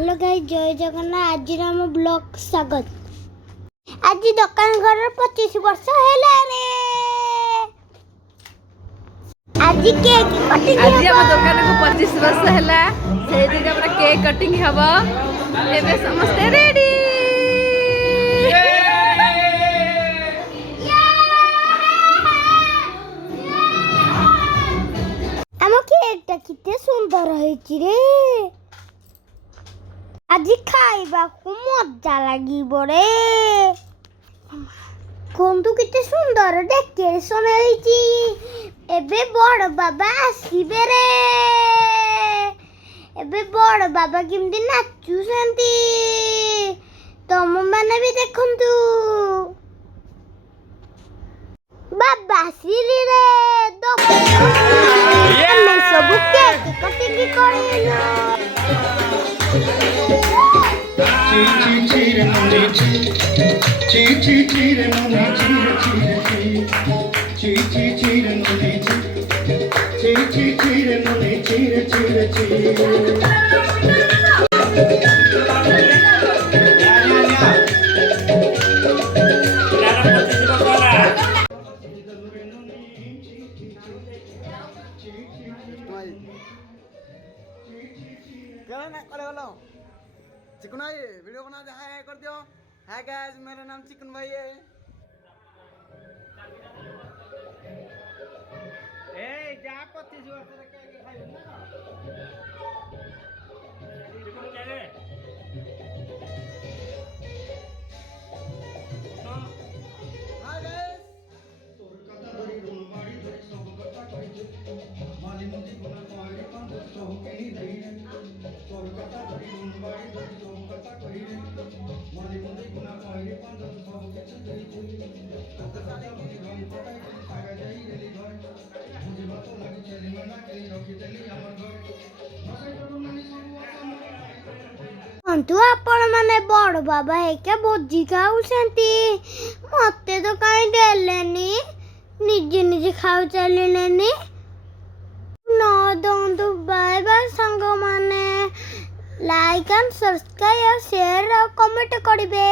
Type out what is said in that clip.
Hello guys जय जगन्नाथ आज आम ब्लॉग स्वागत। आज दुकान घर 25 वर्ष हेला रे। आज केक कटिंग आज हम दुकान को 25 वर्ष हेला से दिन हमरा केक कटिंग हबो। एबे समस्त रेडी। आम केकटा किते सुंदर होइछि रे। आज खाइबा को मजा लागिबो रे। कोंतु किते सुंदर डेकोरेशन होइछि। एबे बड़ बाबा आसीबे रे। एबे बड़ बाबा किमती नाचुसंती तम माने भी देखंतु। बाबा आसीली रे दो हमें सब केक कटिंग करिलो। चीरे मुने चीरे मुने चीरे मुने चिकन भाई वीडियो बना दे। हाय कर दियो। हाय गाइस मेरा नाम चिकन भाई है। ए जा 25 वर्ष रे के खाइ ना चिकन के रे। हाय गाइस तोर कथा धरी रोल मारी धरी सब कथा कहि माली मुदी गुना कोई पंद सब के ही दई तोर कथा धरी रोल मारी धरी सब कथा कहि माली मुदी गुना कोई पंद सब के दई कथा सारी मुदी रंग पटाई सागा जाई रेली घर मुझे बात लगी चली मना के रखी देली हमर घर भाई तो मनी सब अंतु आपण माने बड़ बाबा हेके भोजी खाउसंती मते तो काई देलेनी निजे निजे खाउ चलिलेनी न दंतु बाय बाय संग माने लाइक एंड सब्सक्राइब शेयर और कमेंट करिवे।